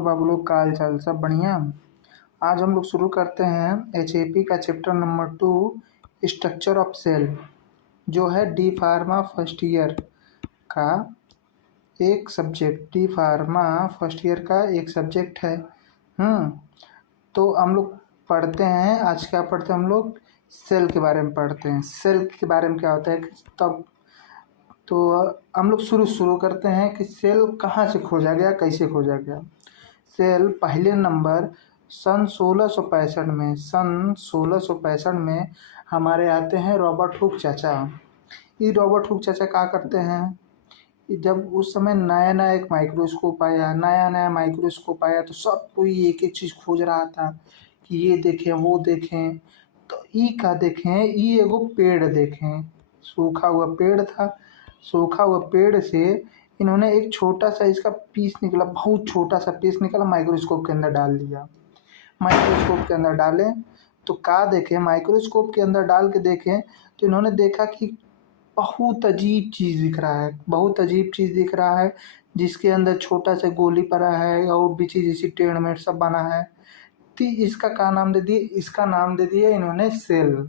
और बाबू लोग का हाल चाल सब बढ़िया। आज हम लोग शुरू करते हैं एचएपी का chapter number 2, structure of cell, जो है डी फार्मा फर्स्ट ईयर का एक subject, D pharma first year का एक सब्जेक्ट है। तो हम लोग पढ़ते हैं, आज क्या पढ़ते हैं हम लोग, सेल के बारे में पढ़ते हैं। सेल के बारे में क्या होता है तब तो हम लोग शुरू करते हैं कि सेल कहाँ से खोजा गया, कैसे खोजा गया। सेल पहले नंबर सन 1665 में हमारे आते हैं रॉबर्ट हुक चाचा। ये रॉबर्ट हुक चाचा क्या करते हैं, जब उस समय नया नया एक माइक्रोस्कोप आया, तो सब कोई एक एक चीज़ खोज रहा था कि ये देखें वो देखें। तो ई का देखें, ई एगो पेड़ देखें, सूखा हुआ पेड़ था। सूखा हुआ पेड़ से इन्होंने एक छोटा सा इसका पीस निकला, बहुत छोटा सा पीस निकला, माइक्रोस्कोप के अंदर डाल दिया। माइक्रोस्कोप के अंदर डाले तो क्या देखें, माइक्रोस्कोप के अंदर डाल के देखें तो इन्होंने देखा कि बहुत अजीब चीज़ दिख रहा है, बहुत अजीब चीज़ दिख रहा है, जिसके अंदर छोटा सा गोली पड़ा है और भी चीज़ इसी टेढ़ मेढ़ सब बना है। तो इसका क्या नाम दे दिए, इसका नाम दे दिया इन्होंने सेल।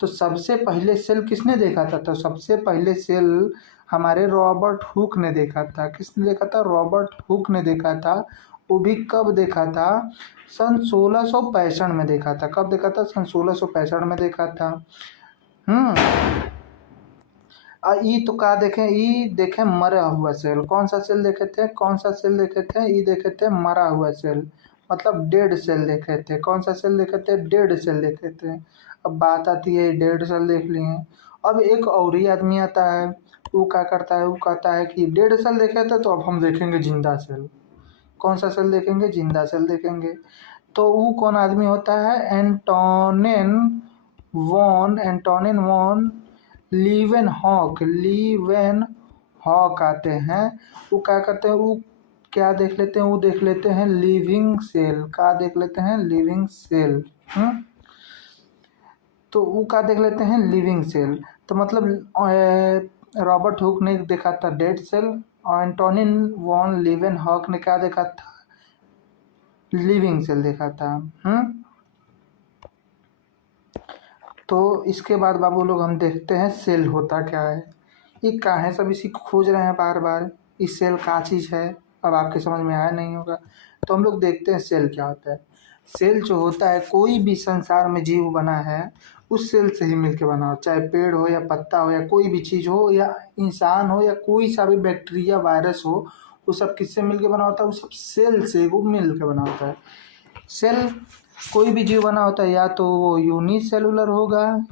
तो सबसे पहले सेल किसने देखा था, तो सबसे पहले सेल हमारे रॉबर्ट हुक ने देखा था। किसने देखा था, रॉबर्ट हुक ने देखा था। वो भी कब देखा था, सन 1665 में देखा था। कब देखा था, सन 1665 में देखा था। ई तो क्या देखें, ई देखें मरा हुआ सेल। कौन सा सेल देखे थे, ई देखे थे मरा हुआ सेल, मतलब डेड सेल देखे थे। कौन सा सेल देखे थे, डेड सेल देखे थे। अब बात आती है, डेड सेल देख लिए। अब एक और ही आदमी आता है, वो क्या करता है, वो कहता है कि डेड सेल देखे थे तो अब हम देखेंगे जिंदा सेल। कौन सा सेल देखेंगे, जिंदा सेल देखेंगे। तो वो कौन आदमी होता है, एंटोनिन वॉन लीवेनहॉक आते हैं। वो क्या करते हैं, वो क्या देख लेते हैं, वो देख लेते हैं लिविंग सेल। क्या देख लेते हैं, लिविंग सेल। तो वो क्या देख लेते हैं, लिविंग सेल। तो मतलब रॉबर्ट हुक ने देखा था डेड सेल और एंटोनिन वॉन लीवेनहॉक ने क्या देखा था, लिविंग सेल देखा था। तो इसके बाद बाबू लोग हम देखते हैं सेल होता क्या है, ये क्या है, सब इसी को खोज रहे हैं बार बार, इस सेल क्या चीज़ है। अब आपके समझ में आया नहीं होगा, तो हम लोग देखते हैं सेल क्या होता है। सेल जो होता है, कोई भी संसार में जीव बना है उस सेल से ही मिलके बना हो, चाहे पेड़ हो या पत्ता हो या कोई भी चीज़ हो या इंसान हो या कोई सा भी बैक्टीरिया वायरस हो, वो सब किससे मिलके बना होता है, वो सब सेल से वो मिलके बना होता है। सेल कोई भी जीव बना होता है, या तो वो यूनिसेलुलर होगा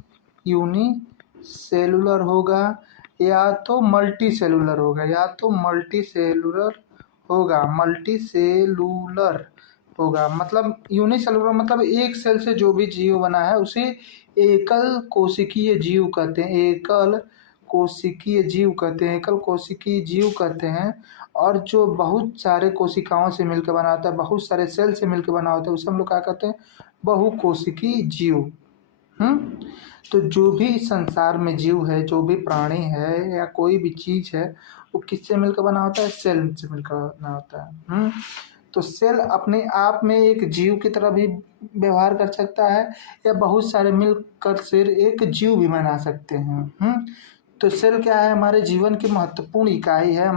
या तो मल्टी सेलुलर होगा। मतलब यूनिसेलुलर मतलब एक सेल से जो भी जीव बना है उसे एकल कोशिकीय जीव कहते हैं। और जो बहुत सारे कोशिकाओं से मिलकर बना होता है, बहुत सारे सेल से मिलकर बना होता है, उसे हम लोग क्या कहते हैं, बहुकोशिकीय जीव। तो जो भी संसार में जीव है, जो भी प्राणी है या कोई भी चीज है, वो किससे मिलकर बना होता है, सेल से मिलकर बना होता है। तो सेल अपने आप में एक जीव की तरह भी व्यवहार कर सकता है, या बहुत सारे मिलकर से एक जीव भी बना सकते हैं। तो सेल क्या है, हमारे जीवन की महत्वपूर्ण इकाई है,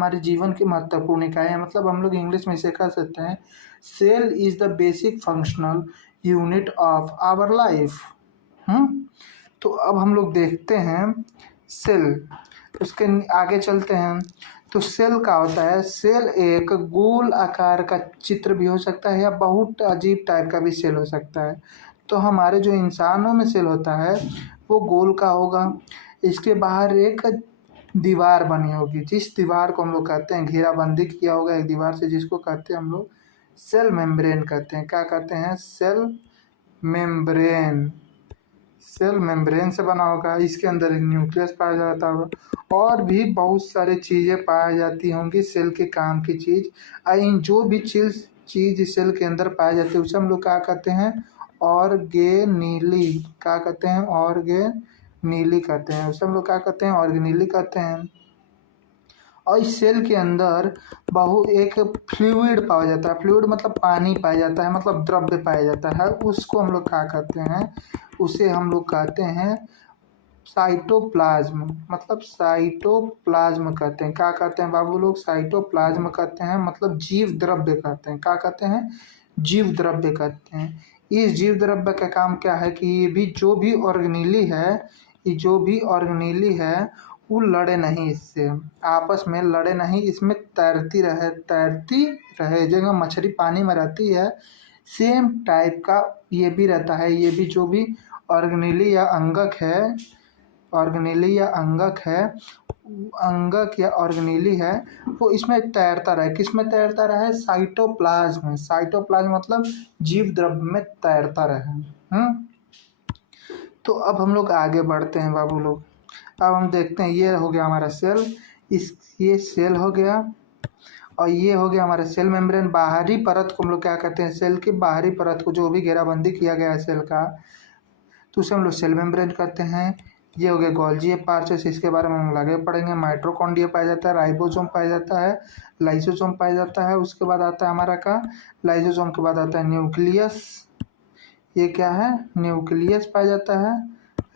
मतलब हम लोग इंग्लिश में इसे कह सकते हैं, cell is the basic functional unit of our life. तो अब हम लोग देखते हैं सेल, उसके आगे चलते हैं। तो सेल का होता है, सेल एक गोल आकार का चित्र भी हो सकता है या बहुत अजीब टाइप का भी सेल हो सकता है। तो हमारे जो इंसानों में सेल होता है वो गोल का होगा, इसके बाहर एक दीवार बनी होगी, जिस दीवार को हम लोग कहते हैं, घेराबंदी किया होगा एक दीवार से, जिसको कहते हैं हम लोग सेल मेम्ब्रेन कहते हैं। क्या कहते हैं, सेल मेम्ब्रेन से बना होगा। इसके अंदर एक न्यूक्लियस पाया जाता होगा और भी बहुत सारी चीज़ें पाई जाती होंगी सेल के काम की चीज़। इन जो भी चीज़ सेल के अंदर पाई जाती है उसे हम लोग क्या कहते हैं, ऑर्गेनीली। क्या कहते हैं, ऑर्गेनीली कहते हैं। उसे हम लोग क्या कहते हैं, ऑर्गेनीली कहते हैं। और इस सेल के अंदर एक फ्लूइड पाया जाता है। फ्लूइड मतलब पानी पाया जाता है, मतलब द्रव्य पाया जाता है। उसको हम लोग क्या कहते हैं, उसे हम लोग कहते हैं साइटोप्लाज्म। मतलब साइटोप्लाज्म कहते हैं। क्या कहते हैं बाबू लोग, साइटोप्लाज्म कहते हैं, मतलब जीव द्रव्य कहते हैं। क्या कहते हैं, जीव द्रव्य कहते हैं। इस जीव द्रव्य का काम क्या है कि ये भी जो भी ऑर्गेनेली है, ये जो भी ऑर्गेनेली है वो लड़े नहीं, इससे आपस में लड़े नहीं, इसमें तैरती रहे जगह मछली पानी में रहती है, सेम टाइप का ये भी रहता है। ये भी जो भी ऑर्गेनेली या अंगक है, ऑर्गेनेली या अंगक है, अंगक या ऑर्गेनेली है, वो इसमें तैरता रहे। किस में तैरता रहे, साइटोप्लाज्म में। साइटोप्लाज्म मतलब जीव द्रव्य में तैरता रहे। तो अब हम लोग आगे बढ़ते हैं बाबू लोग। अब हम देखते हैं, ये हो गया हमारा सेल, ये सेल हो गया, और ये हो गया हमारा सेल मेम्ब्रेन। बाहरी परत को हम लोग क्या कहते हैं, सेल की बाहरी परत को जो भी घेराबंदी किया गया है सेल का, तो उसे हम लोग सेल मेम्ब्रेन कहते हैं। ये हो गया गोल्जी अपार्चस, इसके बारे में हम आगे पढ़ेंगे। माइटोकॉन्ड्रिया पाया जाता है, राइबोसोम पाया जाता है, लाइसोसोम पाया जाता है। उसके बाद आता है हमारा का, लाइसोसोम के बाद आता है न्यूक्लियस। ये क्या है, न्यूक्लियस पाया जाता है।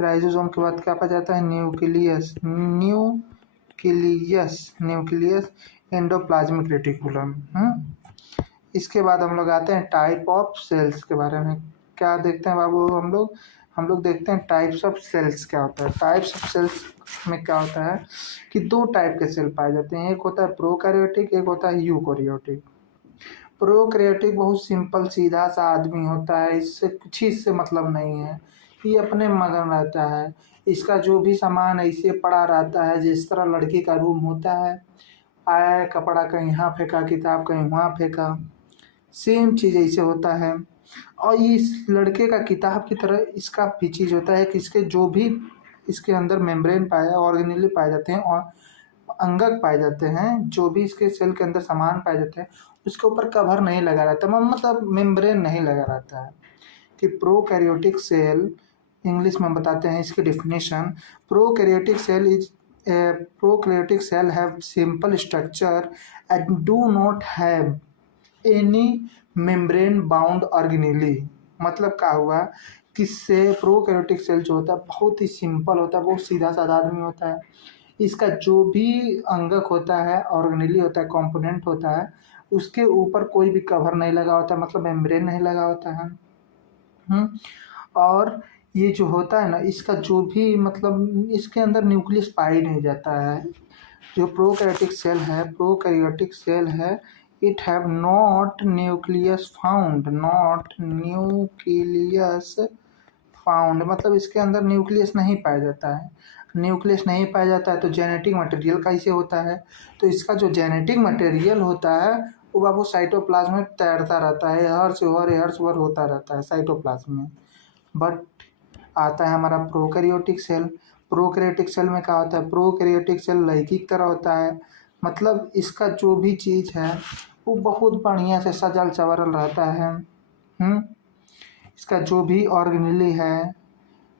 राइबोसोम के बाद क्या पाया जाता है, न्यूक्लियस। Nucleus endoplasmic reticulum. इसके बाद हम लोग आते हैं टाइप ऑफ सेल्स के बारे में। क्या देखते हैं बाबू हम लोग देखते हैं टाइप्स ऑफ सेल्स क्या होता है। टाइप्स ऑफ सेल्स में क्या होता है कि दो टाइप के सेल पाए जाते हैं, एक होता है प्रोकैरियोटिक, एक होता है यूकैरियोटिक। प्रोकैरियोटिक बहुत सिंपल सीधा सा आदमी होता है, इससे कुछ ही से मतलब नहीं है, ये अपने मगन रहता है। इसका जो भी सामान ऐसे पड़ा रहता है, जिस तरह लड़की का रूम होता है, आया कपड़ा कहीं यहाँ फेंका, किताब कहीं वहाँ फेंका, सेम चीज़ ऐसे होता है। और इस लड़के का किताब की तरह इसका भी चीज़ होता है कि इसके जो भी इसके अंदर मेम्ब्रेन पाए ऑर्गेनेली पाए जाते हैं और अंगक पाए जाते हैं, जो भी इसके सेल के अंदर सामान पाए जाते हैं, उसके ऊपर कवर नहीं लगा रहता, मतलब मेम्ब्रेन नहीं लगा रहता है। कि प्रोकैरियोटिक सेल, इंग्लिश में बताते हैं इसकी definition. Prokaryotic cell is prokaryotic cell have simple structure and do not have any membrane bound organelle. मतलब क्या हुआ कि से प्रोकैरियोटिक सेल जो होता है बहुत ही सिंपल होता है, बहुत सीधा साधा आदमी होता है। इसका जो भी अंगक होता है, ऑर्गेनेली होता है, कंपोनेंट होता है, उसके ऊपर कोई भी कवर नहीं लगा होता, मतलब मेम्ब्रेन नहीं लगा होता है। और ये जो होता है ना, इसका जो भी मतलब इसके अंदर न्यूक्लियस पाया ही नहीं जाता है। जो प्रोकैरियोटिक सेल है, it have not nucleus found, मतलब इसके अंदर न्यूक्लियस नहीं पाया जाता है। न्यूक्लियस नहीं पाया जाता है तो जेनेटिक मटेरियल कैसे होता है, तो इसका जो जेनेटिक मटेरियल होता है वो बाबू साइटोप्लाज्म में तैरता रहता है, हर से हर होता रहता है साइटोप्लाज्म में। बट आता है हमारा प्रोकैरियोटिक सेल। प्रोकैरियोटिक सेल में क्या होता है, प्रोकैरियोटिक सेल लड़की की तरह होता है, मतलब इसका जो भी चीज़ है वो बहुत बढ़िया से सजल संवरल रहता है। इसका जो भी ऑर्गेनेली है,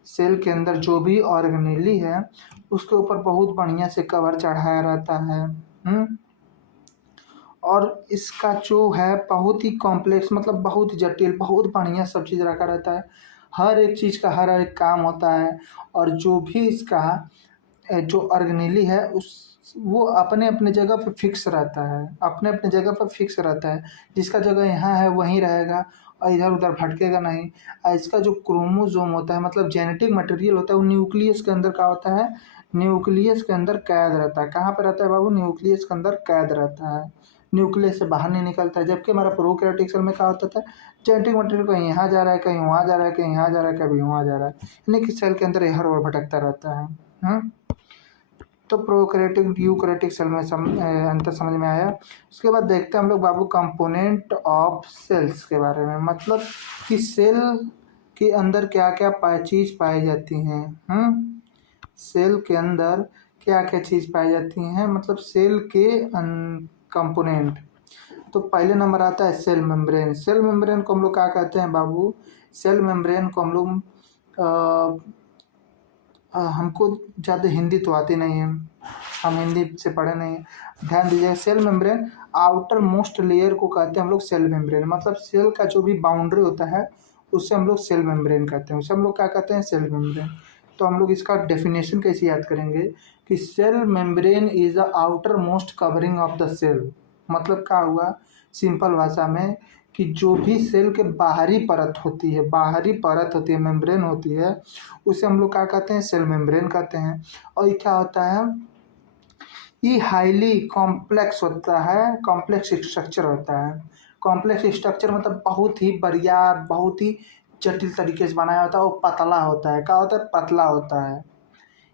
सेल के अंदर जो भी ऑर्गेनेली है, उसके ऊपर बहुत बढ़िया से कवर चढ़ाया रहता है। और इसका जो है बहुत ही कॉम्प्लेक्स, मतलब बहुत जटिल, बहुत बढ़िया सब चीज़ रखा रहता है। हर एक चीज़ का हर एक काम होता है। और जो भी इसका जो ऑर्गेनेली है उस वो अपने अपने जगह पर फिक्स रहता है, अपने अपने जगह पर फिक्स रहता है। जिसका जगह यहाँ है वहीं रहेगा और इधर उधर भटकेगा नहीं। और इसका जो क्रोमोसोम होता है, मतलब जेनेटिक मटेरियल होता है, वो न्यूक्लियस के अंदर क्या होता है, न्यूक्लियस के अंदर कैद रहता है। कहाँ पर रहता है बाबू, न्यूक्लियस के अंदर कैद रहता है, न्यूक्लियस से बाहर नहीं निकलता है। जबकि हमारा प्रोकैरियोटिक सेल में क्या होता था, जेनेटिक मटेरियल कहीं यहाँ जा रहा है, कहीं वहाँ जा रहा है, कहीं यहाँ जा रहा है, कभी वहाँ जा रहा है, यानी कि सेल के अंदर हर ओर भटकता रहता है। तो प्रोकैरियोटिक यूकैरियोटिक सेल में अंतर समझ में आया। उसके बाद देखते हैं हम लोग बाबू कंपोनेंट ऑफ सेल्स के बारे में, मतलब कि सेल के अंदर क्या क्या चीज़ पाई जाती हैं। सेल के अंदर क्या क्या चीज़ पाई जाती हैं, मतलब सेल के कंपोनेंट। तो पहले नंबर आता है सेल मेम्ब्रेन। सेल मेम्ब्रेन को हम लोग क्या कहते हैं बाबू, सेल मेम्ब्रेन को हम लोग हमको ज़्यादा हिंदी तो आती नहीं है, हम हिंदी से पढ़े नहीं हैं, ध्यान दीजिए। Cell membrane outermost layer को कहते हैं हम लोग सेल मेम्ब्रेन, मतलब सेल का जो भी बाउंड्री होता है उससे हम लोग सेल मेम्ब्रेन कहते हैं, उसे हम लोग क्या कहते हैं, सेल मेम्ब्रेन। तो हम लोग इसका डेफिनेशन कैसे याद करेंगे कि cell membrane is the outermost covering of the cell. मतलब क्या हुआ सिंपल भाषा में कि जो भी सेल के बाहरी परत होती है, बाहरी परत होती है, मेम्ब्रेन होती है, उसे हम लोग क्या कहते हैं, सेल मेम्ब्रेन कहते हैं। और ये क्या होता है, ये हाईली कॉम्प्लेक्स होता है, कॉम्प्लेक्स स्ट्रक्चर होता है। कॉम्प्लेक्स स्ट्रक्चर मतलब बहुत ही बढ़िया, बहुत ही जटिल तरीके से बनाया होता है, वो पतला होता है। क्या होता है, पतला होता है।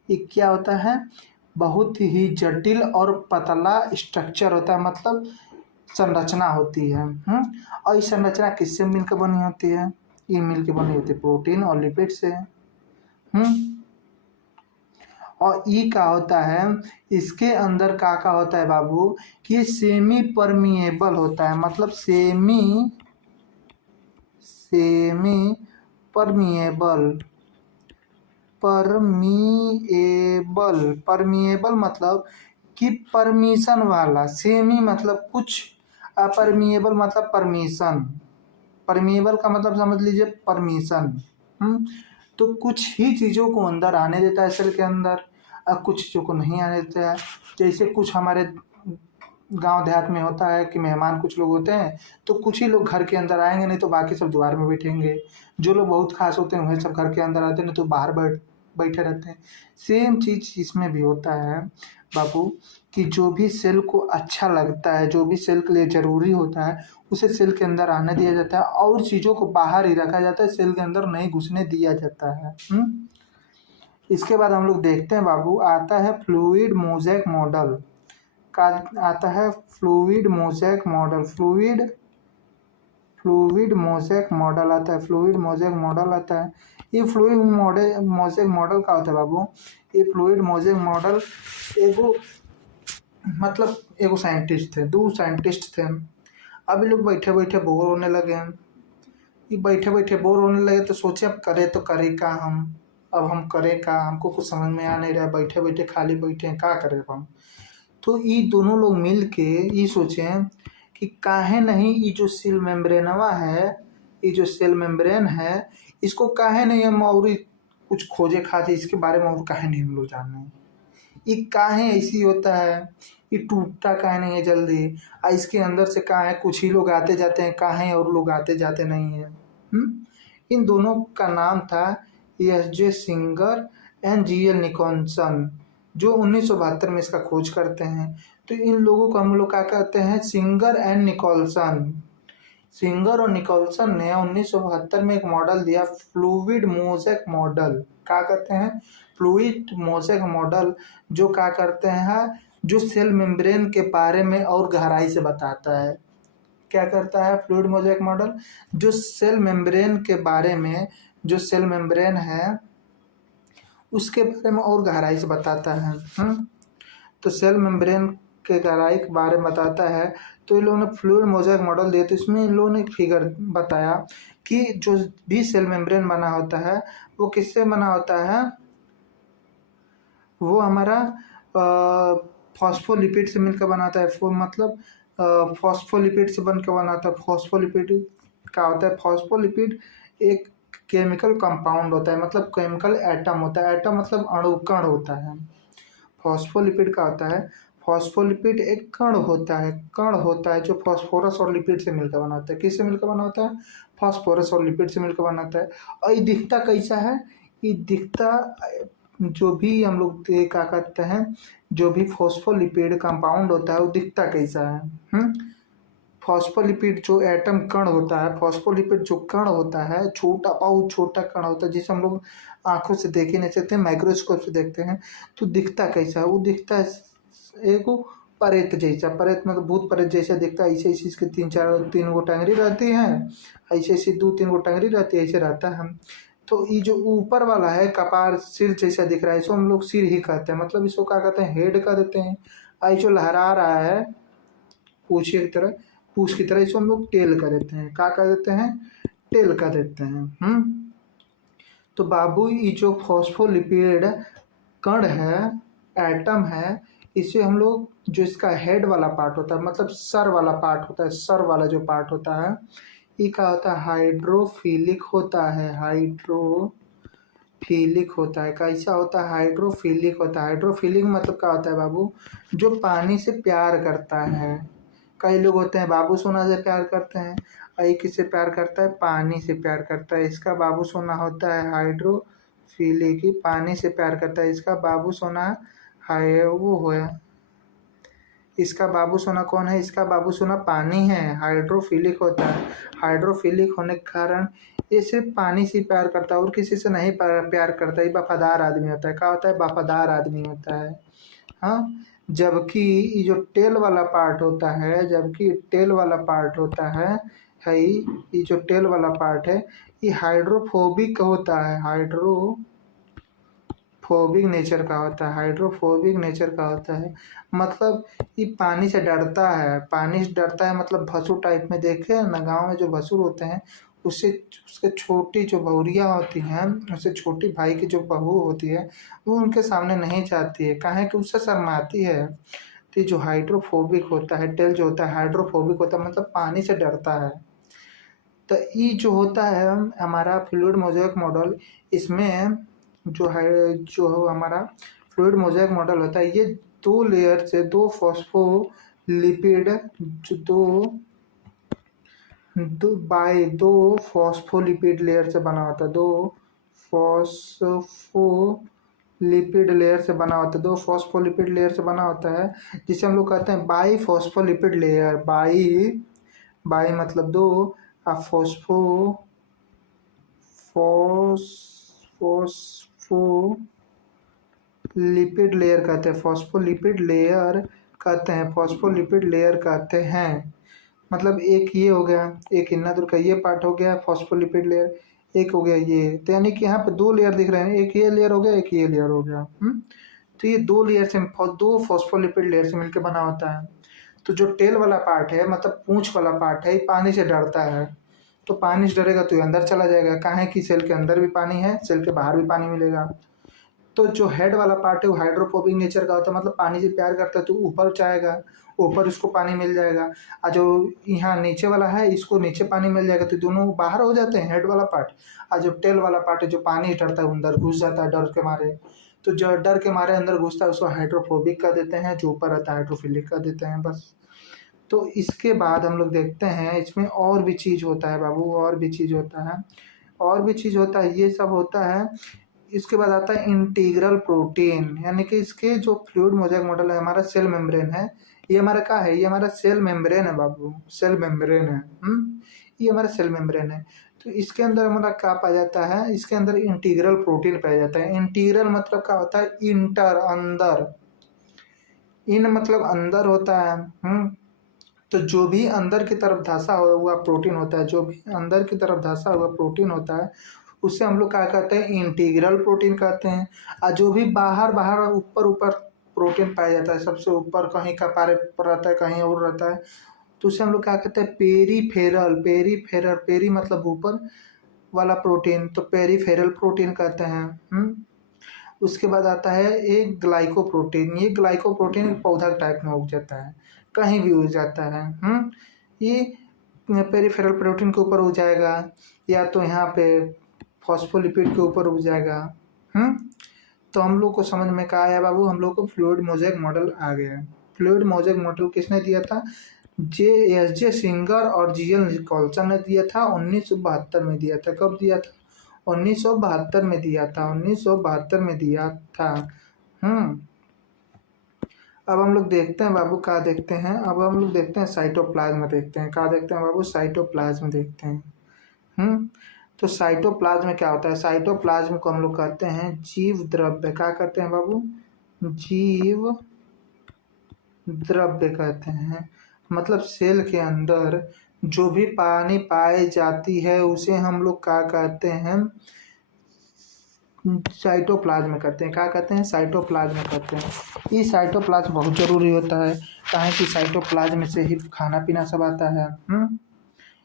ये क्या होता है, बहुत ही जटिल और पतला स्ट्रक्चर होता है, मतलब संरचना होती है। और इस संरचना किससे मिलकर बनी होती है, ये मिलकर बनी होती है प्रोटीन और लिपिड से। और ई का होता है, इसके अंदर का होता है बाबू कि ये सेमी परमिएबल होता है, मतलब सेमी परमिएबल। परमिएबल मतलब कि परमिशन वाला, सेमी मतलब कुछ, अपरमिएबल मतलब परमिशन। परमिएबल का मतलब समझ लीजिए परमिशन। तो कुछ ही चीज़ों को अंदर आने देता है सेल के अंदर, और कुछ चीज़ों को नहीं आने देता है। जैसे कुछ हमारे गांव देहात में होता है कि मेहमान कुछ लोग होते हैं तो कुछ ही लोग घर के अंदर आएंगे, नहीं तो बाकी सब द्वार में बैठेंगे। जो लोग बहुत खास होते हैं वही सब घर के अंदर आते हैं, नहीं तो बाहर बैठे रहते हैं। सेम चीज़ इसमें भी होता है बाबू कि जो भी सेल को अच्छा लगता है, जो भी सेल के लिए ज़रूरी होता है, उसे सेल के अंदर आने दिया जाता है, और चीज़ों को बाहर ही रखा जाता है, सेल के अंदर नहीं घुसने दिया जाता है। इसके बाद हम लोग देखते हैं बाबू, आता है फ्लूइड मोज़ेक मॉडल का, आता है fluid mosaic model. Fluid mosaic model आता है, फ्लूइड मोज़ेक मॉडल आता है। ये फ्लूइड मोज़ेक मॉडल का होता है बाबू, ये फ्लूइड मोज़ेक मॉडल एगो, मतलब एगो साइंटिस्ट थे, दो साइंटिस्ट थे। अब ये लोग बैठे बैठे बोर होने लगे हैं। ये बैठे बैठे बोर होने लगे तो सोचे अब करे तो करे क्या हम, अब हम करें क्या, हमको कुछ समझ में आ नहीं रहा, बैठे बैठे खाली बैठे हैं, क्या करें अब हम। तो ये दोनों लोग मिल के ये सोचे कि काहे नहीं ये जो सेल मेम्ब्रेनवा है, ये जो सेल मेम्ब्रेन है, इसको काहे नहीं हम और कुछ खोजे खाजे इसके बारे में, और काहे नहीं हम लोग जाने, ये काहे ऐसी होता है, ये टूटता काहे नहीं है जल्दी, इसके अंदर से काहे कुछ ही लोग आते जाते हैं, काहे और लोग आते जाते नहीं हैं। इन दोनों का नाम था S J Singer and G L Nicolson, जो 1972 में इसका खोज करते हैं। तो इन लोगों को हम लोग क्या कहते हैं, सिंगर एंड निकोलसन। सिंगर और निकोलसन ने 1972 में एक मॉडल दिया, फ्लूइड मोज़ेक मॉडल। क्या कहते हैं, फ्लूइड मोज़ेक मॉडल, जो क्या करते हैं, जो सेल मेम्ब्रेन के बारे में और गहराई से बताता है। क्या करता है फ्लूइड मोज़ेक मॉडल, जो सेल मेम्ब्रेन के बारे में, जो सेल मेम्ब्रेन है उसके बारे में और गहराई से बताता है। तो सेल मेम्ब्रेन के गहराई के बारे में बताता है। तो इन लोगों ने फ्लूइड मोज़ेक मॉडल दिया, तो इसमें इन लोगों ने एक फिगर बताया कि जो भी सेल मेम्ब्रेन बना होता है वो किससे बना होता है, वो हमारा फॉस्फोलिपिड से मिलकर बनाता है। मतलब फॉस्फोलिपिड से बनकर बनाता है। फॉस्फोलिपिड क्या होता है, फॉस्फोलिपिड एक केमिकल कंपाउंड होता है, मतलब केमिकल एटम होता है। एटम मतलब अणु, कण होता है। फॉस्फोलिपिड का होता है, फॉस्फोलिपिड एक कण होता है, कण होता है जो फॉस्फोरस और लिपिड से मिलकर बना होता है। किससे मिलकर बना होता है, फॉस्फोरस और लिपिड से मिलकर बनाता है। और ये दिखता कैसा है, ये दिखता, जो भी हम लोग क्या कहते हैं, जो भी फॉस्फोलिपिड कंपाउंड होता है वो दिखता कैसा है। फॉस्फोलिपिड जो एटम कण होता है, फॉस्फोलिपिड जो कण होता है, छोटा, बहुत छोटा कण होता है, जिसे हम लोग आंखों से देख ही नहीं सकते, माइक्रोस्कोप से देखते हैं। तो दिखता कैसा है, वो दिखता है एक परेत जैसा, परेत मतलब भूत परेत जैसा दिखता है। ऐसे ऐसे इसके तीन गो टंगरी रहती हैं, ऐसे ऐसे दो तीन गो टंगरी रहती है, ऐसे रहता है। तो ये जो ऊपर वाला है कपार, सिर जैसा दिख रहा है, इसको हम लोग सिर ही कहते हैं, मतलब इसको क्या कहते हैं, हेड कह देते हैं। आई जो लहरा रहा है पूछिए की तरह, पूछ की तरह, इसको हम लोग टेल कर देते हैं। क्या कर देते हैं, टेल कर देते हैं। तो बाबू ये जो फॉस्फोलिपिड कण है, एटम है, इसे हम लोग जो इसका हेड वाला पार्ट होता है, मतलब सर वाला पार्ट होता है, सर वाला जो पार्ट होता है, ये क्या होता है, हाइड्रोफिलिक होता है। हाइड्रोफिलिक होता है। कैसा होता है, हाइड्रोफिलिक होता है। हाइड्रोफिलिक मतलब क्या होता है बाबू, जो पानी से प्यार करता है। कई लोग होते हैं बाबू सोना से प्यार करते हैं, और एक किससे प्यार करता है, पानी से प्यार करता है। इसका बाबू सोना होता है हाइड्रोफिलिक, ही पानी से प्यार करता है। इसका बाबू सोना है वो है, इसका बाबू सोना कौन है, इसका बाबू सोना पानी है, हाइड्रोफिलिक होता है। हाइड्रोफिलिक होने के कारण ये सिर्फ पानी से प्यार करता है और किसी से नहीं प्यार करता। ये वफादार आदमी होता है। क्या होता है, वफादार आदमी होता है। हाँ, जबकि ये जो टेल वाला पार्ट होता है, जबकि टेल वाला पार्ट होता है ये जो टेल वाला पार्ट है, ये हाइड्रोफोबिक होता है। हाइड्रोफोबिक नेचर का होता है। हाइड्रोफोबिक नेचर का होता है मतलब ये पानी से डरता है। पानी से डरता है मतलब भसुर टाइप में, देखे ना गाँव में जो भसुर होते हैं, उससे उसके छोटी जो बहुरियाँ होती हैं, उससे छोटी भाई की जो बहू होती है, वो उनके सामने नहीं जाती है, काहे कि उससे शर्माती है। तो ये जो हाइड्रोफोबिक होता है, टेल जो होता है हाइड्रोफोबिक होता है, मतलब पानी से डरता है। तो ये जो होता है हमारा फ्लूइड मोज़ेक मॉडल, इसमें जो है, जो हमारा फ्लूइड मोज़ेक मॉडल होता है, ये दो लेयर से, दो फॉस्फोलिपिड, जो दो फॉस्फोलिपिड लेयर से बना होता है। दो फॉस्फोलिपिड लेयर से बना होता है। दो फॉस्फोलिपिड लेयर से बना होता है, जिसे हम लोग कहते हैं बाई फॉस्फोलिपिड लेयर। बाई मतलब दो, और फॉस फॉस्फोलिपिड लेयर कहते हैं। फॉस्फोलिपिड लेयर कहते हैं। फॉस्फोलिपिड लेयर कहते हैं। मतलब एक ये हो गया, एक इतना दूर का ये पार्ट हो गया फॉस्फोलिपिड लेयर, एक हो गया ये। तो यानी कि यहाँ पे दो लेयर दिख रहे हैं, एक ये लेयर हो गया, एक ये लेयर हो गया। तो ये दो लेयर से, दो फॉस्फोलिपिड लेयर से मिलकर बना होता है। तो जो टेल वाला पार्ट है, मतलब पूंछ वाला पार्ट है, ये पानी से डरता है। तो पानी से डरेगा तो ये अंदर चला जाएगा, काहे कि सेल के अंदर भी पानी है, सेल के बाहर भी पानी मिलेगा। तो जो हेड वाला पार्ट है वो हाइड्रोफोबिक नेचर का होता है, मतलब पानी से प्यार करता है, तो ऊपर जाएगा, ऊपर उसको पानी मिल जाएगा। और जो यहाँ नीचे वाला है, इसको नीचे पानी मिल जाएगा, तो दोनों बाहर हो जाते हैं, हेड वाला पार्ट। और जो टेल वाला पार्ट है, जो पानी से डरता है, वो अंदर घुस जाता है डर के मारे। तो जो डर के मारे अंदर घुसता है, उसको हाइड्रोफोबिक कर देते हैं, जो ऊपर रहता है हाइड्रोफिलिक कर देते हैं, बस। तो इसके बाद हम लोग देखते हैं, इसमें और भी चीज़ होता है बाबू, और भी चीज़ होता है, और भी चीज़ होता है, ये सब होता है। इसके बाद आता है इंटीग्रल प्रोटीन, यानी कि इसके जो फ्लूइड मोज़ेक मॉडल है, हमारा सेल मेम्ब्रेन है। ये हमारा क्या है, ये हमारा सेल मेम्ब्रेन है बाबू, सेल मेम्ब्रेन है। ये हमारा सेल मेम्ब्रेन है। तो इसके अंदर हमारा क्या पाया जाता है, इसके अंदर इंटीग्रल प्रोटीन पाया जाता है। इंटीग्रल मतलब क्या होता है, इंटर, अंदर। इन मतलब अंदर होता है। तो जो भी अंदर की तरफ धंसा हुआ प्रोटीन होता है, जो भी अंदर की तरफ धंसा हुआ प्रोटीन होता है, उससे हम लोग क्या कहते हैं, इंटीग्रल प्रोटीन कहते हैं। और जो भी बाहर बाहर ऊपर ऊपर प्रोटीन पाया जाता है, सबसे ऊपर कहीं कपारे पर रहता है, कहीं और रहता है, तो उसे हम लोग क्या कहते हैं, पेरीफेरल। पेरीफेरल, पेरी मतलब ऊपर वाला प्रोटीन, तो पेरीफेरल प्रोटीन कहते हैं। उसके बाद आता है एक ग्लाइकोप्रोटीन। ये ग्लाइकोप्रोटीन पौधा टाइप में उग जाता है, कहीं भी उग जाता है। ये पेरिफेरल प्रोटीन के ऊपर उग जाएगा, या तो यहाँ पे फॉस्फोलिपिड के ऊपर उग जाएगा। तो हम लोग को समझ में क्या आया बाबू, हम लोग को फ्लूइड मोज़ेक मॉडल आ गया। फ्लूइड मोज़ेक मॉडल किसने दिया था, जे सिंगर और जीएल निकोल्सन ने दिया था, 1972 में दिया था। कब दिया था, 1972 में दिया था, 1972 में दिया था। अब हम लोग देखते हैं बाबू, क्या देखते हैं, अब हम लोग देखते हैं साइटोप्लाज्म देखते हैं। क्या देखते हैं बाबू, साइटोप्लाज्म देखते हैं। तो साइटोप्लाज्म में क्या होता है, साइटोप्लाज्म को हम लोग कहते हैं जीव द्रव्य। क्या कहते हैं बाबू, जीव द्रव्य कहते हैं। मतलब सेल के अंदर जो भी पानी पाई जाती है, उसे हम लोग क्या कहते हैं, साइटोप्लाज्म कहते हैं। क्या कहते हैं, साइटोप्लाज्म कहते हैं। ये साइटोप्लाज्म बहुत जरूरी होता है, काहे कि साइटोप्लाज्म से ही खाना पीना सब आता है।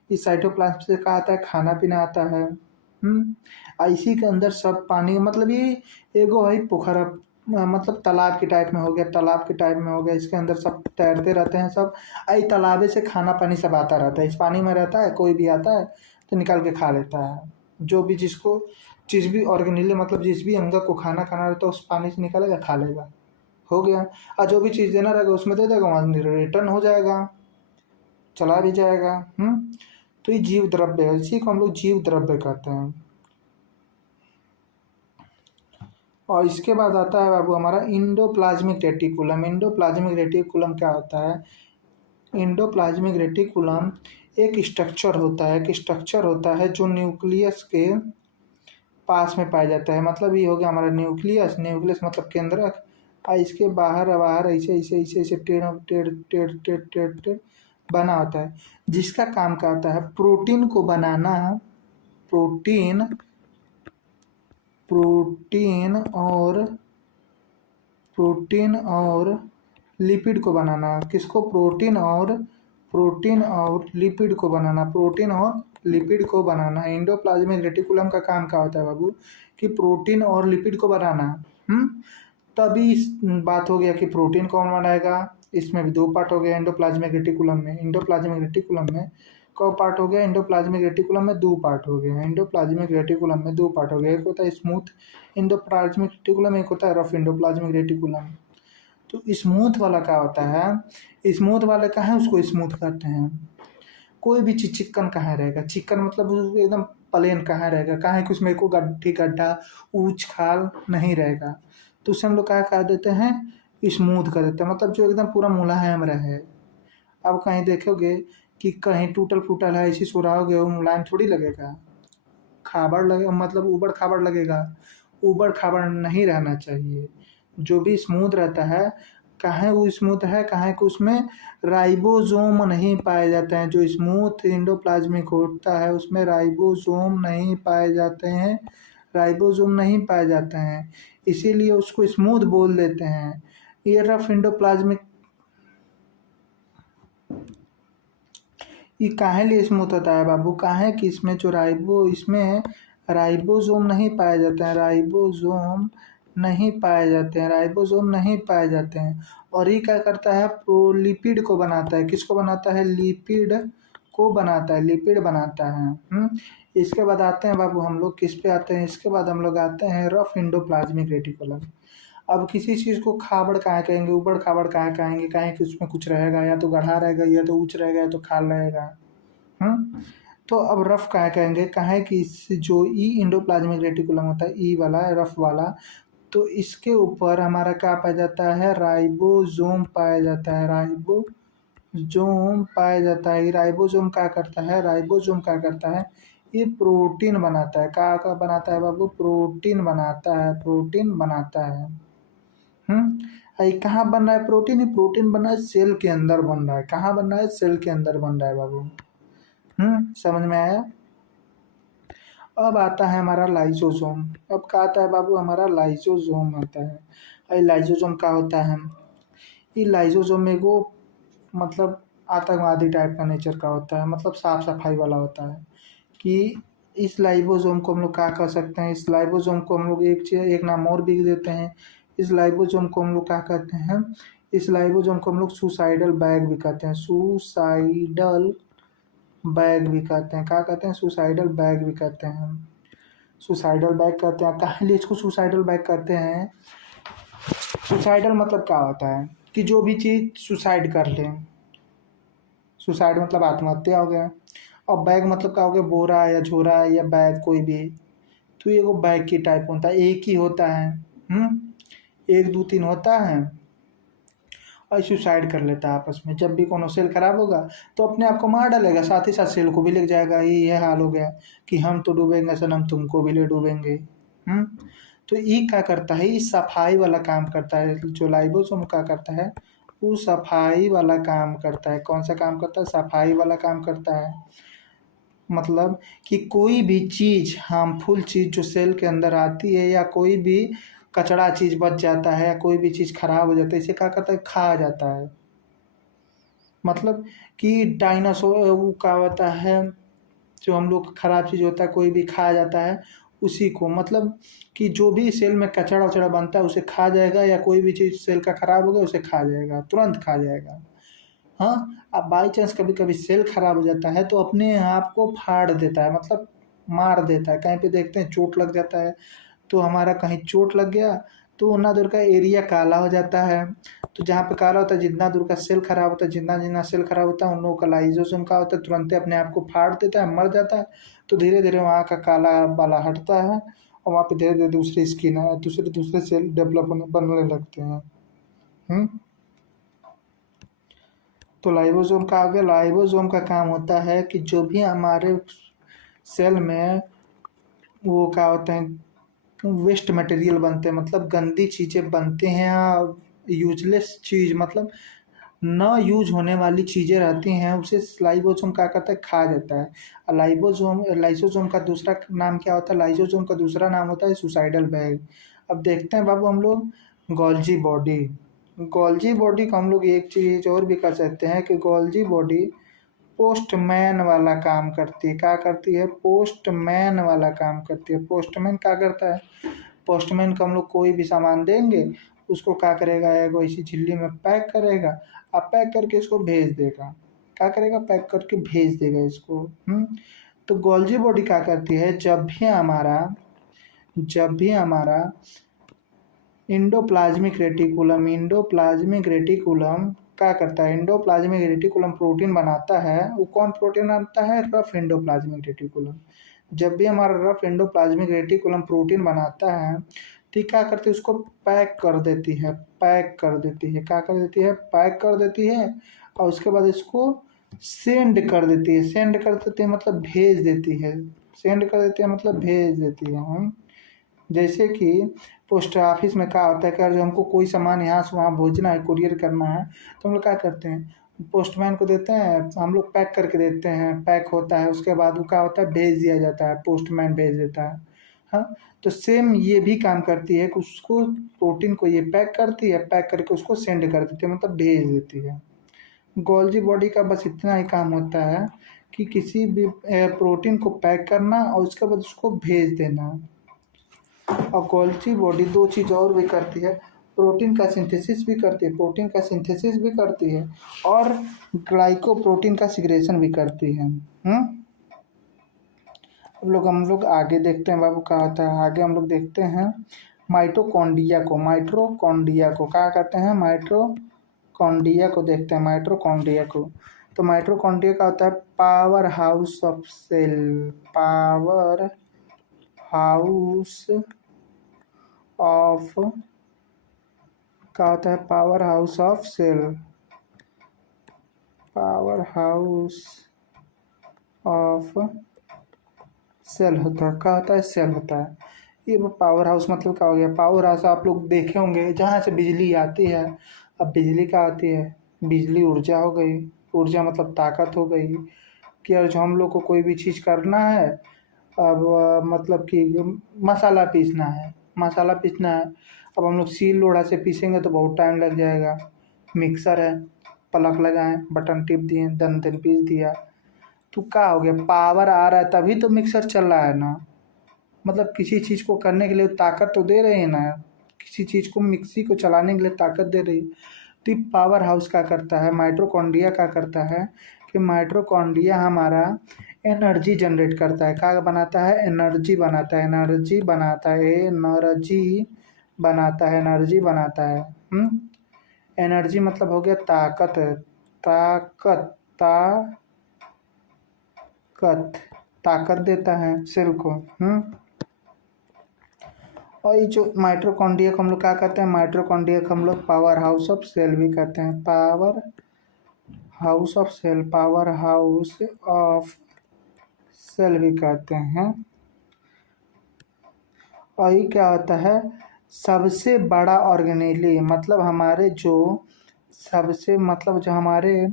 इस साइटोप्लाज्म से क्या आता है, खाना पीना आता है। और इसी के अंदर सब पानी, मतलब ये एगो है पोखरा, मतलब तालाब के टाइप में हो गया, तालाब के टाइप में हो गया, इसके अंदर सब तैरते रहते हैं सब। आई तालाबे से खाना पानी सब आता रहता है, इस पानी में रहता है, कोई भी आता है तो निकाल के खा लेता है। जो भी जिसको जिस भी ऑर्गेनिल मतलब जिस भी अंग को खाना खाना रहता है उस पानी से निकालेगा खा लेगा, हो गया। और जो भी चीज़ देना रहेगा उसमें दे देगा, वहाँ रिटर्न हो जाएगा, चला भी जाएगा। तो ये जीव द्रव्य है, इसी को हम लोग जीव द्रव्य कहते हैं। और इसके बाद आता है बाबू हमारा इंडोप्लाज्मिक रेटिकुलम। इंडोप्लाज्मिक रेटिकुलम क्या होता है? इंडोप्लाज्मिक रेटिकुलम एक स्ट्रक्चर होता है, एक स्ट्रक्चर होता है जो न्यूक्लियस के पास में पाया जाता है। मतलब ये हो गया हमारा न्यूक्लियस, न्यूक्लियस मतलब केंद्रक। और इसके बाहर बाहर ऐसे ऐसे ऐसे ऐसे टेढ़ टेढ़ टेढ़ टेढ़ टेढ़ टेढ़ बना होता है, जिसका काम क्या होता है? प्रोटीन को बनाना। प्रोटीन प्रोटीन और प्रोटीन और लिपिड को बनाना। किसको? प्रोटीन और लिपिड को बनाना, प्रोटीन और लिपिड को बनाना। इंडोप्लाज्मिक रेटिकुलम का काम क्या होता है बाबू? कि प्रोटीन और लिपिड को बनाना। तभी बात हो गया कि प्रोटीन कौन बनाएगा। इसमें भी दो पार्ट हो गया इंडोप्लाज्मिक रेटिकुलम में। इंडोप्लाज्मिक रेटिकुलम में कौ पार्ट हो गया? इंडोप्लाज्मिक रेटिकुलम में दो पार्ट हो गए हैं। इंडोप्लाज्मिक रेटिकुलम में दो पार्ट हो गया, एक होता है स्मूथ इंडोप्लाज्मिक रेटिकुलम, एक होता है रफ इंडोप्लाज्मिक रेटिकुलम। तो स्मूथ वाला क्या होता है? स्मूथ वाले का है उसको स्मूथ कहते हैं। कोई भी चीज चिकन कहाँ रहेगा? चिकन मतलब वो एकदम प्लेन कहाँ रहेगा? कहाँ है कि उसमें कोई गड्ढी गड्ढा ऊंच खाल नहीं रहेगा, तो उसे हम लोग क्या कह देते हैं? स्मूथ कर देते हैं, मतलब जो एकदम पूरा मुलायम रहे। अब कहीं देखोगे कि कहीं टूटल फूटल है, ऐसी सुराहोगे वो मुलायम थोड़ी लगेगा, खाबड़ लगे मतलब ऊबड़ खाबड़ लगेगा। ऊबड़ खाबड़ नहीं रहना चाहिए। जो भी स्मूथ रहता है, काहे वो स्मूथ है? काहे कि उसमें राइबोसोम नहीं पाए जाते हैं। जो स्मूथ इंडोप्लाज्मिक होता है उसमें राइबोसोम नहीं पाए जाते हैं, राइबोसोम नहीं पाए जाते हैं, इसीलिए उसको स्मूथ बोल देते हैं। ये रफ इंडोप्लाज्मिक ये काहे लिए स्मूथ होता है बाबू? काहे कि इसमें जो इसमें राइबोसोम नहीं पाए जाते हैं, राइबोसोम नहीं पाए जाते हैं, राइबोसोम नहीं पाए जाते हैं। और ये क्या करता है? प्रोलिपिड को बनाता है। किसको बनाता है? लिपिड को बनाता है, लिपिड बनाता है। इसके बाद आते हैं बाबू हम लोग किस पे आते हैं? इसके बाद हम लोग आते हैं रफ इंडोप्लाज्मिक रेटिकुलम। अब किसी चीज़ को खाबड़ काहे कहेंगे, ऊबड़ खाबड़ काहे कहेंगे? काहे कि उसमें कुछ रहेगा, या तो गढ़ा रहेगा, या तो ऊंच रहेगा, या तो खाल रहेगा। तो अब रफ काहे कहेंगे? काहे कि जो ई इंडोप्लाज्मिक रेटिकुलम होता है, ई वाला रफ वाला, तो इसके ऊपर हमारा क्या पाया जाता है? राइबोसोम पाया जाता है, राइबोसोम पाया जाता है। ये राइबोसोम क्या करता है? राइबोसोम क्या करता है? ये प्रोटीन बनाता है। क्या बनाता है बाबू? प्रोटीन बनाता है, प्रोटीन बनाता है। ये कहाँ बन रहा है प्रोटीन? ये प्रोटीन बन रहा है सेल के अंदर बन रहा है। कहाँ बन रहा है? सेल के अंदर बन रहा है बाबू। समझ में आया? अब आता है हमारा लाइसोसोम। अब क्या आता है बाबू? हमारा लाइसोसोम आता है। ये लाइसोसोम क्या होता है? ये लाइसोसोम में वो मतलब आतंकवादी टाइप का नेचर का होता है, मतलब साफ सफाई वाला होता है। कि इस लाइबोसोम को हम लोग क्या कर सकते हैं? इस लाइबोसोम को हम लोग एक नाम और भी देते हैं। इस लाइबोसोम को हम लोग क्या कहते हैं? इस लाइबोसोम को हम लोग सुसाइडल बैग भी कहते हैं। सुसाइडल बैग भी कहते हैं। क्या कहते हैं? सुसाइडल बैग भी कहते हैं हम। सुसाइडल बैग कहते हैं। कहाँ लिए इसको सुसाइडल बैग कहते हैं? सुसाइडल मतलब क्या होता है? कि जो भी चीज़ सुसाइड कर ले। सुसाइड मतलब आत्महत्या हो गया। और बैग मतलब क्या हो गया? बोरा या झोरा या बैग कोई भी। तो ये वो बैग की टाइप होता है, एक ही होता है। एक दो तीन होता है और सुसाइड कर लेता है आपस में। जब भी कोनो सेल खराब होगा तो अपने आप को मार डालेगा, साथ ही साथ सेल को भी ले जाएगा। ये हाल हो गया कि हम तो डूबेंगे सनम, तुमको भी ले डूबेंगे। तो ये क्या करता है? ये सफाई वाला काम करता है। जो लाइबोसोम क्या करता है? वो सफाई वाला काम करता है। कौन सा काम करता है? सफाई वाला काम करता है। मतलब कि कोई भी चीज़, हार्मफुल चीज़ जो सेल के अंदर आती है, या कोई भी कचड़ा चीज़ बच जाता है, या कोई भी चीज़ खराब हो जाता है, इसे क्या करता है? खा जाता है। मतलब कि डायनासोर वो क्या होता है? जो हम लोग खराब चीज़ होता है कोई भी खा जाता है, उसी को, मतलब कि जो भी सेल में कचरा वचड़ा बनता है उसे खा जाएगा, या कोई भी चीज़ सेल का खराब हो गया उसे खा जाएगा, तुरंत खा जाएगा। हाँ, अब बाई चांस कभी कभी सेल खराब हो जाता है तो अपने आप को फाड़ देता है, मतलब मार देता है। कहीं पे देखते हैं चोट लग जाता है, तो हमारा कहीं चोट लग गया तो उतना दूर का एरिया काला हो जाता है। तो जहाँ पे काला होता है, जितना दूर का सेल खराब होता है, जितना जितना सेल खराब होता है, उन लोगों का लाइजोसोम का होता है, तुरंत अपने आप को फाड़ देता है, मर जाता है। तो धीरे धीरे वहाँ का काला वाला हटता है, और वहाँ पे धीरे धीरे दूसरी स्किन है, दूसरे दूसरे सेल डेवलप होने बनने लगते हैं। हम्म। तो लाइबोसोम का आगे, लाइबोसोम का काम होता है कि जो भी हमारे सेल में वो क्या होते हैं, वेस्ट मटेरियल बनते हैं, मतलब गंदी चीज़ें बनते हैं, या यूजलेस चीज़, मतलब ना यूज होने वाली चीज़ें रहती हैं, उसे लाइबोसोम क्या करता है, खा जाता है। और लाइबोसोम, लाइसोसोम का दूसरा नाम क्या होता है, लाइसोसोम का दूसरा नाम होता है सुसाइडल बैग। अब देखते हैं बाबू हम लोग गोल्जी बॉडी। गोल्जी बॉडी को हम लोग एक चीज़ और भी कर सकते हैं कि गोल्जी बॉडी पोस्टमैन वाला काम करती है। क्या करती है, पोस्टमैन वाला काम करती है। पोस्टमैन क्या करता है, पोस्टमैन को हम लोग कोई भी सामान देंगे, उसको क्या करेगा, एगो ऐसी झिल्ली में पैक करेगा, अब पैक करके इसको भेज देगा। क्या करेगा, पैक करके भेज देगा इसको। तो गोल्जी बॉडी क्या करती है, जब भी हमारा इंडोप्लाज्मिक रेटिकुलम क्या करता है, इंडोप्लाज्मिक रेटिकुलम प्रोटीन बनाता है। वो कौन प्रोटीन बनाता है, रफ इंडोप्लाज्मिक रेटिकुलम। जब भी हमारा रफ इंडोप्लाज्मिक रेटिकुलम प्रोटीन बनाता है, तो क्या करती है, उसको पैक कर देती है, पैक कर देती है, क्या कर देती है, पैक कर देती है। और उसके बाद इसको सेंड कर देती है, सेंड कर देती है मतलब भेज देती है, सेंड कर देती है मतलब भेज देती है। जैसे कि पोस्ट ऑफिस में क्या होता है कि अगर हमको कोई सामान यहाँ से वहाँ भेजना है, कुरियर करना है, तो हम लोग क्या करते हैं, पोस्टमैन को देते हैं, हम लोग पैक करके देते हैं, पैक होता है, उसके बाद वो क्या होता है, भेज दिया जाता है, पोस्टमैन भेज देता है। हाँ, तो सेम ये भी काम करती है कि उसको प्रोटीन को ये पैक करती है, पैक करके उसको सेंड कर देती है, मतलब भेज देती है। गोल्जी बॉडी का बस इतना ही काम होता है कि किसी भी प्रोटीन को पैक करना और उसके बाद उसको भेज देना। और गोल्जी बॉडी दो चीज़ और भी करती है, प्रोटीन का सिंथेसिस भी करती है, प्रोटीन का सिंथेसिस भी करती है, और ग्लाइकोप्रोटीन का सिक्रेशन भी करती है। हम लोग आगे देखते हैं बाबू क्या होता है, आगे हम लोग देखते हैं माइटोकॉन्ड्रिया को क्या कहते हैं, माइटोकॉन्ड्रिया को देखते हैं, माइटोकॉन्ड्रिया को। तो माइटोकॉन्ड्रिया का होता है powerhouse of cell, powerhouse of, क्या होता है, powerhouse of cell, powerhouse of cell होता है, क्या होता है, सेल होता है। ये पावर हाउस मतलब क्या हो गया, पावर हाउस आप लोग देखे होंगे जहाँ से बिजली आती है। अब बिजली क्या आती है, बिजली ऊर्जा हो गई, ऊर्जा मतलब ताकत हो गई, कि यार जो हम लोग को कोई भी चीज़ करना है, अब मतलब कि मसाला पीसना है, मसाला पीसना है, अब हम लोग सील लोढ़ा से पीसेंगे तो बहुत टाइम लग जाएगा। मिक्सर है, प्लग लगाएं, बटन टिप दिए, दन दन पीस दिया। तो क्या हो गया, पावर आ रहा है तभी तो मिक्सर चल रहा है ना, मतलब किसी चीज़ को करने के लिए ताकत तो दे रही है ना, किसी चीज़ को मिक्सी को चलाने के लिए ताकत दे रही है। तो पावर हाउस क्या करता है, माइटोकॉन्ड्रिया क्या करता है कि माइटोकॉन्ड्रिया हमारा एनर्जी जनरेट करता है, क्या बनाता है, एनर्जी बनाता है, एनर्जी बनाता है, एनर्जी बनाता है, एनर्जी बनाता है। एनर्जी मतलब हो गया ताकत, ताकत, ताकत देता है सेल को। और ये जो माइटोकॉन्ड्रिया को हम लोग क्या कहते हैं, माइटोकॉन्ड्रिया को हम लोग पावर हाउस ऑफ सेल भी कहते हैं, powerhouse of cell, powerhouse of cell भी कहते हैं। और ये क्या होता है, सबसे बड़ा ऑर्गेनेली, मतलब हमारे जो सबसे, मतलब जो हमारे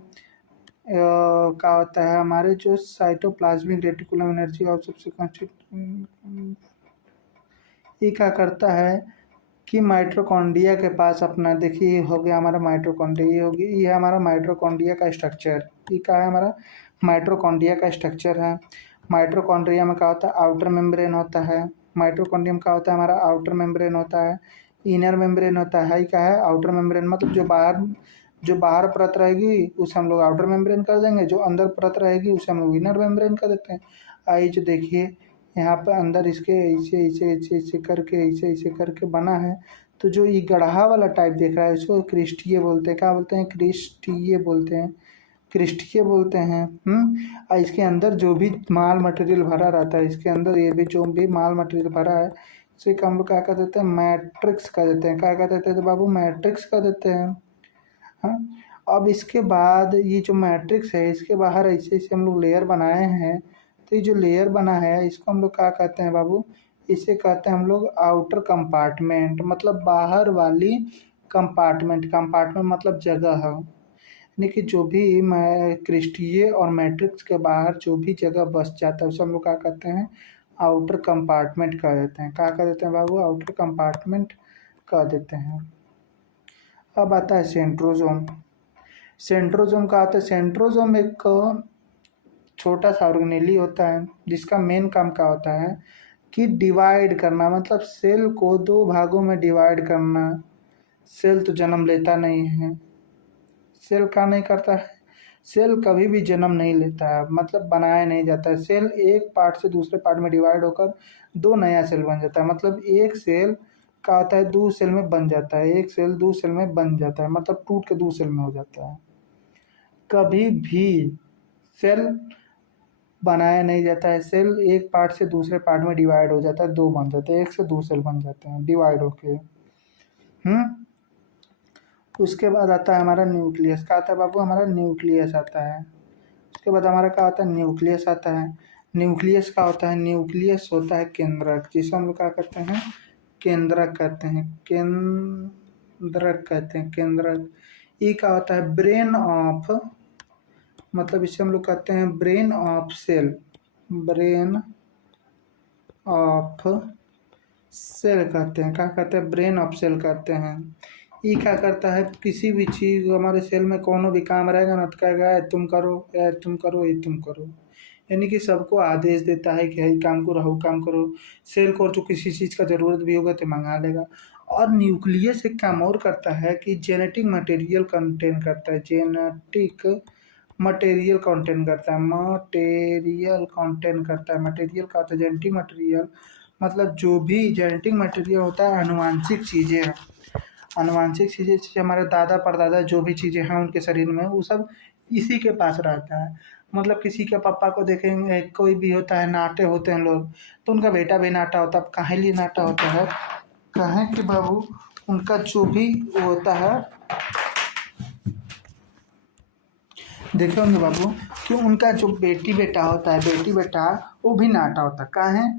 क्या होता है, हमारे जो साइटोप्लाज्मिक रेटिकुलम एनर्जी और सबसे ये क्या करता है कि माइटोकॉन्ड्रिया के पास अपना, देखिए हो गया हमारा माइटोकॉन्ड्रिया, ये होगी, ये हमारा माइटोकॉन्ड्रिया का स्ट्रक्चर, ये क्या है, हमारा माइटोकॉन्ड्रिया का स्ट्रक्चर है। माइटोकॉन्ड्रिया में क्या होता है, आउटर मेम्ब्रेन होता है, माइटोकॉन्ड्रियम का होता है हमारा आउटर मेम्ब्रेन होता है, इनर मेम्ब्रेन होता है क्या है आउटर मेम्ब्रेन, मतलब जो बाहर परत रहेगी उसे हम लोग आउटर मेम्ब्रेन कर देंगे, जो अंदर परत रहेगी उसे हम लोग इनर मेम्ब्रेन कर देते हैं। आई जो देखिए यहाँ पर अंदर इसके ऐसे ऐसे ऐसे ऐसे करके ऐसे ऐसे करके बना है। तो जो ये गढ़ा वाला टाइप देख रहा है इसको क्रिस्टीय बोलते हैं, क्या बोलते हैं क्रिस्टीय बोलते हैं, क्रिस्टीय बोलते हैं। और इसके अंदर जो भी माल मटेरियल भरा रहता है, इसके अंदर ये भी जो भी माल मटेरियल भरा है इसे हम लोग क्या कर देते हैं मैट्रिक्स कर देते हैं, क्या कर देते हैं तो बाबू मैट्रिक्स कर देते हैं। हाँ, अब इसके बाद ये जो मैट्रिक्स है इसके बाहर ऐसे ऐसे हम लोग लेयर बनाए हैं। तो ये जो लेयर बना है इसको हम लोग क्या कहते हैं बाबू, इसे कहते हैं हम लोग आउटर कंपार्टमेंट, मतलब बाहर वाली कंपार्टमेंट, कंपार्टमेंट मतलब जगह है, यानी कि जो भी क्रिस्टीय और मैट्रिक्स के बाहर जो भी जगह बस जाता है उसे हम लोग क्या कहते हैं आउटर कंपार्टमेंट कह देते हैं, क्या कह देते हैं बाबू आउटर कंपार्टमेंट कह देते हैं। अब आता है सेंट्रोजोम। सेंट्रोजोम का आता है, सेंट्रोजोम एक छोटा सा ऑर्गेनेली होता है जिसका मेन काम क्या होता है कि डिवाइड करना, मतलब सेल को दो भागों में डिवाइड करना। सेल तो जन्म लेता नहीं है, सेल क्या नहीं करता है, सेल कभी भी जन्म नहीं लेता है, मतलब बनाया नहीं जाता है। सेल एक पार्ट से दूसरे पार्ट में डिवाइड होकर दो नया सेल बन जाता है, मतलब एक सेल का आता है दो सेल में बन जाता है, एक सेल दो सेल में बन जाता है, मतलब टूट के दो सेल में हो जाता है। कभी भी सेल बनाया नहीं जाता है, सेल एक पार्ट से दूसरे पार्ट में डिवाइड हो जाता है, दो बन जाते हैं, एक से दो सेल बन जाते हैं डिवाइड होके। उसके बाद आता है हमारा न्यूक्लियस, का आता है बाबू हमारा न्यूक्लियस आता है। उसके बाद हमारा क्या आता है न्यूक्लियस आता है। न्यूक्लियस का होता है, न्यूक्लियस होता है केंद्रक, जिसे हम लोग क्या कहते हैं केंद्रक कहते हैं, केंद्रक कहते हैं केंद्रक। ये क्या होता है ब्रेन ऑफ, मतलब इसे हम लोग कहते हैं brain of cell, brain of cell कहते हैं, क्या कहते हैं ब्रेन ऑफ सेल कहते हैं। ये क्या करता है किसी भी चीज़ हमारे सेल में कोनो भी काम रहेगा ना तो कहेगा "ए, तुम करो ए, तुम करो ये तुम करो", यानी कि सबको आदेश देता है कि ये काम करो वो काम करो। सेल को जो किसी चीज़ का ज़रूरत भी होगा तो मंगा लेगा। और न्यूक्लियस एक काम और करता है कि जेनेटिक मटेरियल कंटेन करता है, जेनेटिक मटेरियल कंटेन करता है, मटेरियल कंटेन करता है। मटेरियल का होता है जेनेटिक मटेरियल, मतलब जो भी जेनेटिक मटेरियल होता है आनुवांशिक चीज़ें हैं, आनुवांशिक चीज़ें जैसे हमारे दादा परदादा जो भी चीज़ें हैं उनके शरीर में वो सब इसी के पास रहता है। मतलब किसी के पापा को देखेंगे कोई भी होता है नाटे होते हैं लोग, तो उनका बेटा भी नाटा होता है। अब काहे लिए नाटा होता है, कहें कि बाबू उनका जो भी वो होता है, देखे होंगे बाबू कि उनका जो बेटी बेटा होता है, बेटी बेटा वो भी नाटा होता है।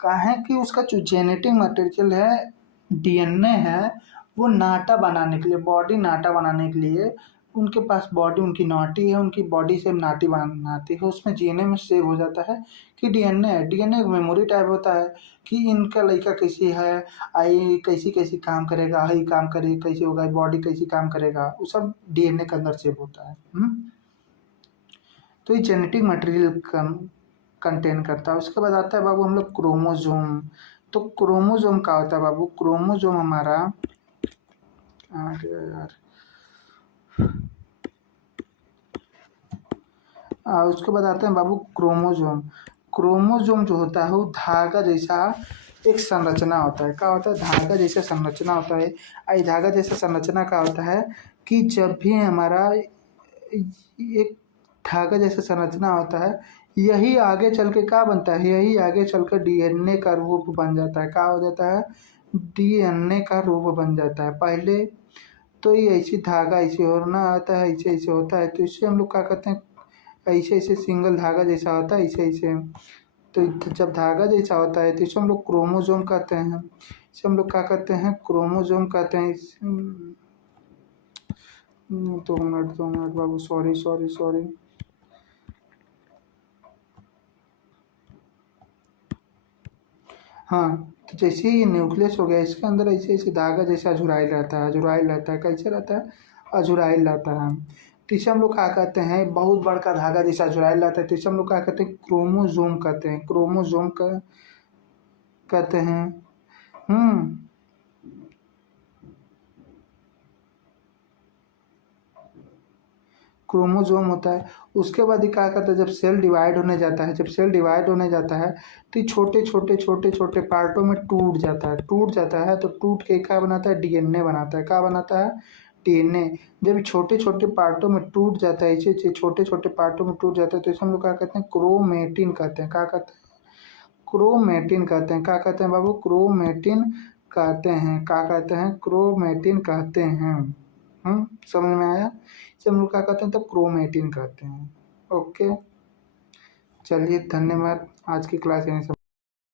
काहे कि उसका जो जेनेटिक मटेरियल है डीएनए है वो नाटा बनाने के लिए, बॉडी नाटा बनाने के लिए उनके पास बॉडी उनकी नाटी है, उनकी बॉडी से नाटी बनाती है, उसमें डीएनए में सेव हो जाता है कि डीएनए है। डीएनए मेमोरी टाइप होता है कि इनका लड़का कैसी है, आई कैसी कैसी काम करेगा, हई काम करेगा कैसे होगा, बॉडी कैसी काम करेगा, वो सब डीएनए के अंदर सेव होता है। तो ये जेनेटिक मटेरियल कंटेन करता है। उसके बाद आता है बाबू हम लोग क्रोमोजोम। तो क्रोमोजोम क्या होता है बाबू, क्रोमोजोम हमारा अरे यार उसके बाद आते हैं बाबू क्रोमोजोम। क्रोमोजोम जो होता है वो धागा जैसा एक संरचना होता है, क्या होता है धागा जैसा संरचना होता है। आई धागा जैसा संरचना क्या होता है कि जब भी हमारा एक धागा जैसा संरचना होता है, यही आगे चल के क्या बनता है, यही आगे चलकर डीएनए का रूप बन जाता है। क्या हो जाता है डीएनए का रूप बन जाता है। पहले तो ये ऐसी धागा ऐसे होना आता है, ऐसे ऐसे होता है, तो इससे हम लोग क्या कहते हैं ऐसे ऐसे सिंगल धागा जैसा होता है ऐसे ऐसे। तो जब धागा जैसा होता है तो इसे हम लोग क्रोमोजोम कहते हैं, इसे हम लोग क्या कहते हैं क्रोमोजोम कहते हैं। 2 मिनट बाबू, सॉरी सॉरी सॉरी। हाँ, तो जैसे ही न्यूक्लियस हो गया इसके अंदर ऐसे ऐसे धागा जैसा अजुराइल रहता है, अजुराइल रहता है, कैसे रहता है अजुराइल रहता है। तो इसे हम लोग क्या कहते हैं बहुत बड़का धागा जैसा अजुराइल रहता है, तो इसे हम लोग क्या कहते हैं क्रोमोजोम कहते हैं। क्रोमोजोम का कहते हैं। हम्म क्रोमोसोम होता है। उसके बाद ये क्या करता है, जब सेल डिवाइड होने जाता है, जब सेल डिवाइड होने जाता है तो ये छोटे छोटे छोटे छोटे पार्टों में टूट जाता है, टूट जाता है तो टूट के क्या बनाता है, डीएनए बनाता है। क्या बनाता है, डीएनए। जब छोटे छोटे पार्टों में टूट जाता है, इसे छोटे छोटे पार्टों में टूट जाता है तो इसे हम लोग क्या कहते हैं, क्रोमेटिन कहते हैं। क्या कहते हैं, क्रोमेटिन कहते हैं। क्या कहते हैं बाबू, क्रोमेटिन कहते हैं। क्या कहते हैं, क्रोमेटिन कहते हैं। समझ में आया। इसे हम लोग क्या कहते हैं, तो क्रोमेटिन कहते हैं। ओके, चलिए धन्यवाद। आज की क्लास यहीं